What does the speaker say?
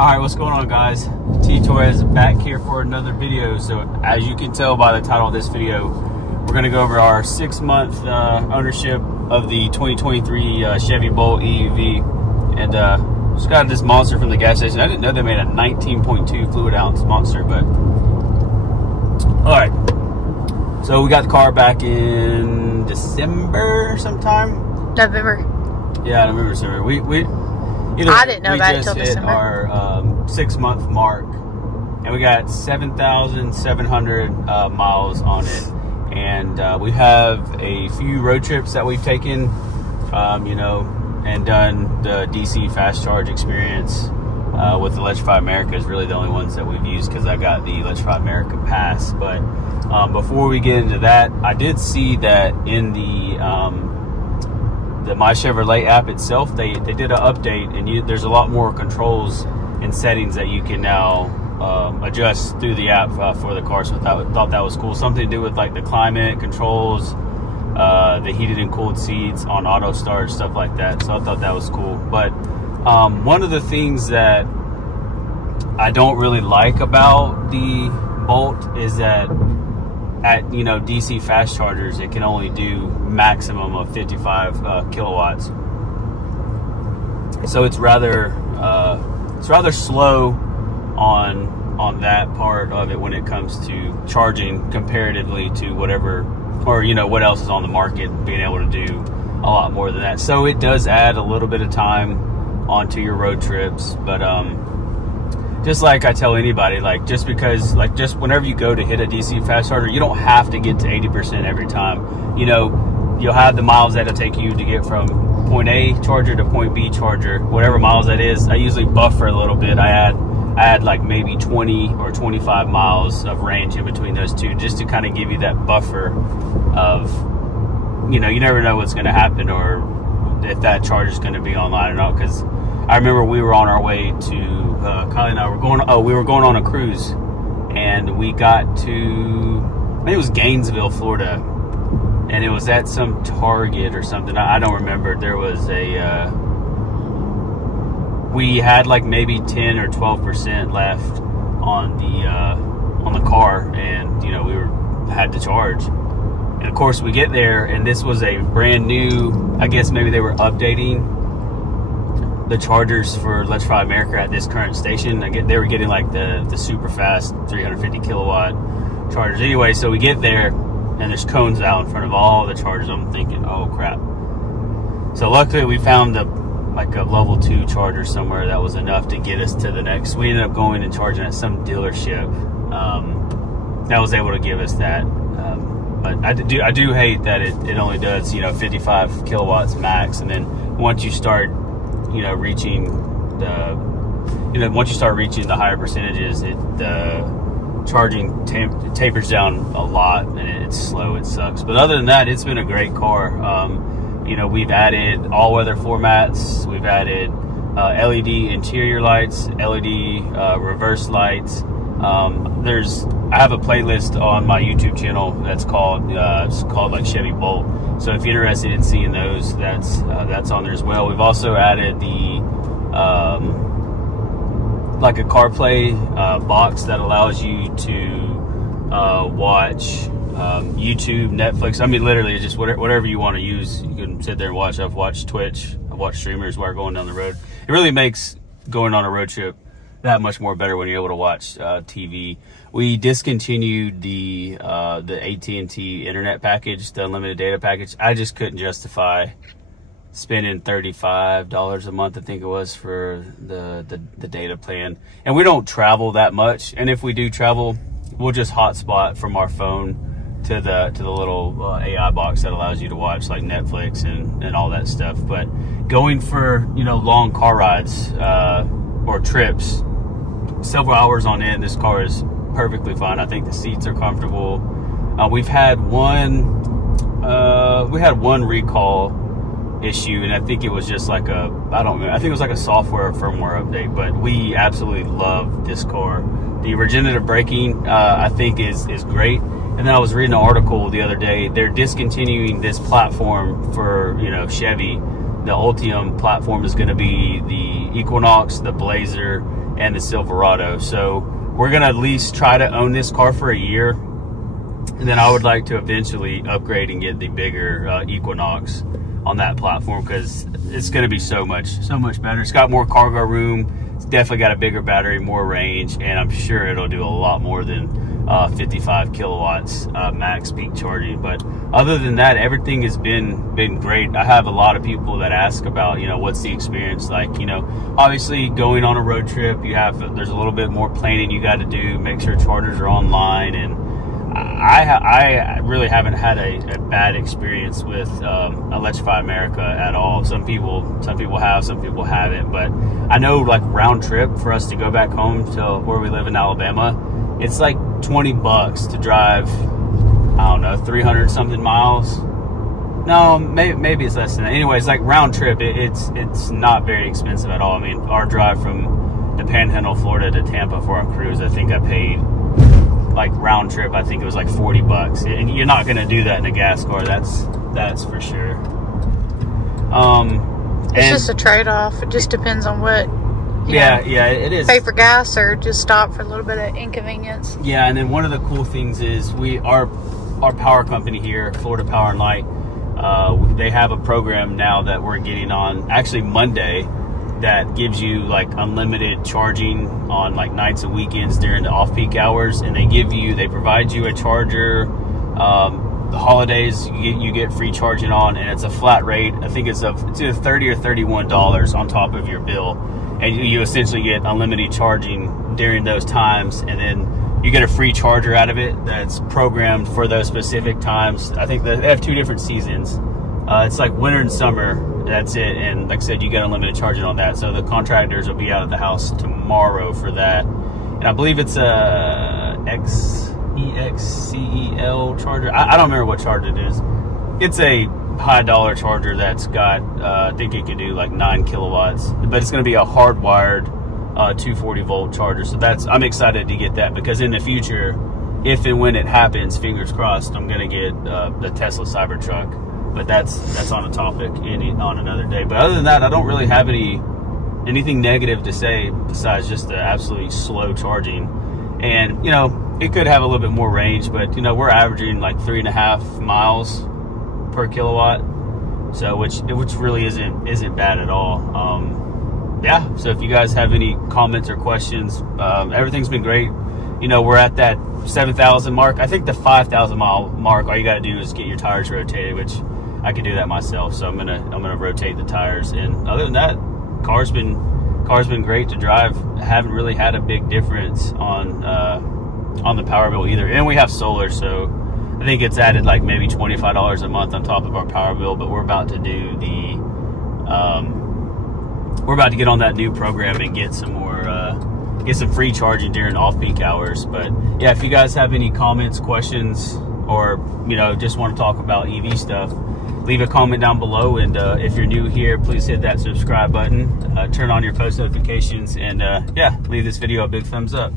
Alright, what's going on, guys? T Torres back here for another video. So as you can tell by the title of this video, we're going to go over our 6-month ownership of the 2023 Chevy Bolt EUV. And just got this monster from the gas station. I didn't know they made a 19.2 fluid ounce monster, but alright. So we got the car back in December sometime? November. Yeah, November, December. I didn't know that until December. Our 6-month mark, and we got 7,700 miles on it, and we have a few road trips that we've taken, you know, and done the DC fast charge experience with Electrify America is really the only ones that we've used because I got the Electrify America pass. But before we get into that, I did see that in the My Chevrolet app itself, they did an update, and there's a lot more controls and settings that you can now adjust through the app for the car. So I thought that was cool. Something to do with like the climate controls, the heated and cooled seats on auto start, stuff like that. So I thought that was cool. But one of the things that I don't really like about the Bolt is that at, you know, DC fast chargers, it can only do maximum of 55 kilowatts. So it's rather slow on that part of it when it comes to charging comparatively to whatever, or you know, what else is on the market, being able to do a lot more than that. So it does add a little bit of time onto your road trips, but just like I tell anybody, like just whenever you go to hit a DC fast charger, you don't have to get to 80% every time. You know, you'll have the miles that it'll take you to get from point A charger to point B charger, whatever miles that is. I usually buffer a little bit. I add like maybe 20 or 25 miles of range in between those two, just to kind of give you that buffer of, you know, you never know what's going to happen or if that charger is going to be online or not. Because I remember we were on our way to Kylie and I we were going on a cruise, and we got to, I think it was Gainesville, Florida, and it was at some Target or something. I don't remember. There was a we had like maybe 10 or 12% left on the car, and you know, we had to charge. And of course we get there, and this was a brand new, I guess maybe they were updating the chargers for Electrify America at this current station. They were getting like the super fast 350 kilowatt chargers. Anyway, so we get there, and there's cones out in front of all the chargers. I'm thinking, oh crap. So luckily we found like a level 2 charger somewhere that was enough to get us to the next. We ended up going and charging at some dealership that was able to give us that. But I do hate that it only does, you know, 55 kilowatts max, and then once you start, you know, once you start reaching the higher percentages, the charging tapers down a lot, and it's slow. It sucks. But other than that, it's been a great car. You know, we've added all-weather floor mats. We've added LED interior lights, LED reverse lights. I have a playlist on my YouTube channel that's called it's called like Chevy Bolt. So if you're interested in seeing those, that's on there as well. We've also added the like a CarPlay box that allows you to watch YouTube, Netflix. I mean, literally just whatever you want to use, you can sit there and watch. I've watched Twitch, I've watched streamers while going down the road. It really makes going on a road trip that much more better when you're able to watch TV. We discontinued the AT&T internet package, the unlimited data package. I just couldn't justify spending $35 a month, I think it was, for the data plan. And we don't travel that much, and if we do travel, we'll just hotspot from our phone to the little AI box that allows you to watch like Netflix and all that stuff. But going for, you know, long car rides or trips, several hours on end, this car is perfectly fine. I think the seats are comfortable. We had one recall issue, and I think it was just like I think it was like a software or firmware update, but we absolutely love this car. The regenerative braking I think is great. And then I was reading an article the other day, they're discontinuing this platform for, you know, Chevy. The Ultium platform is going to be the Equinox, the Blazer, and the Silverado. So we're gonna at least try to own this car for a year, and then I would like to eventually upgrade and get the bigger Equinox on that platform, because it's going to be so much better. It's got more cargo room. It's definitely got a bigger battery, more range, and I'm sure it'll do a lot more than 55 kilowatts max peak charging. But other than that, everything has been great. I have a lot of people that ask about, you know, what's the experience like. You know, obviously going on a road trip, there's a little bit more planning you got to do, make sure chargers are online, and I really haven't had a bad experience with Electrify America at all. Some people have, some people haven't. But I know, like, round trip for us to go back home to where we live in Alabama, it's like $20 to drive, I don't know, 300 something miles. No, maybe it's less than that. Anyways, like, round trip, it's not very expensive at all. I mean, our drive from the Panhandle, Florida to Tampa for our cruise, I think I paid, like, round trip, I think it was like $40, and you're not going to do that in a gas car. That's for sure. It's just a trade-off. It just depends on what. Yeah, it is. Pay for gas or just stop for a little bit of inconvenience. Yeah, and then one of the cool things is our power company here, Florida Power and Light, they have a program now that we're getting on actually Monday, that gives you like unlimited charging on like nights and weekends during the off-peak hours, and they provide you a charger. The holidays you get free charging on, and it's a flat rate. I think it's either $30 or $31 on top of your bill, and you essentially get unlimited charging during those times, and then you get a free charger out of it that's programmed for those specific times. I think they have 2 different seasons. It's like winter and summer. That's it. And like I said, you get unlimited charging on that. So the contractors will be out of the house tomorrow for that. And I believe it's a EXCEL charger. I don't remember what charger it is. It's a high dollar charger that's got, I think it can do like 9 kilowatts, but it's going to be a hardwired 240 volt charger. So I'm excited to get that, because in the future, if and when it happens, fingers crossed, I'm going to get the Tesla Cybertruck. But that's on a topic on another day. But other than that, I don't really have anything negative to say besides just the absolutely slow charging. And, you know, it could have a little bit more range, but, you know, we're averaging like 3.5 miles per kilowatt, so which really isn't bad at all. Yeah. So if you guys have any comments or questions, everything's been great. You know, we're at that 7,000 mark. I think the 5,000 mile mark, all you got to do is get your tires rotated, which I can do that myself. So I'm gonna rotate the tires. And other than that, car's been great to drive. Haven't really had a big difference on the power bill either. And we have solar, so I think it's added like maybe $25 a month on top of our power bill. But we're about to do we're about to get on that new program and get some more. Get some free charging during off-peak hours. But yeah, if you guys have any comments, questions, or, you know, just want to talk about EV stuff, leave a comment down below. And if you're new here, please hit that subscribe button, turn on your post notifications, and yeah, leave this video a big thumbs up.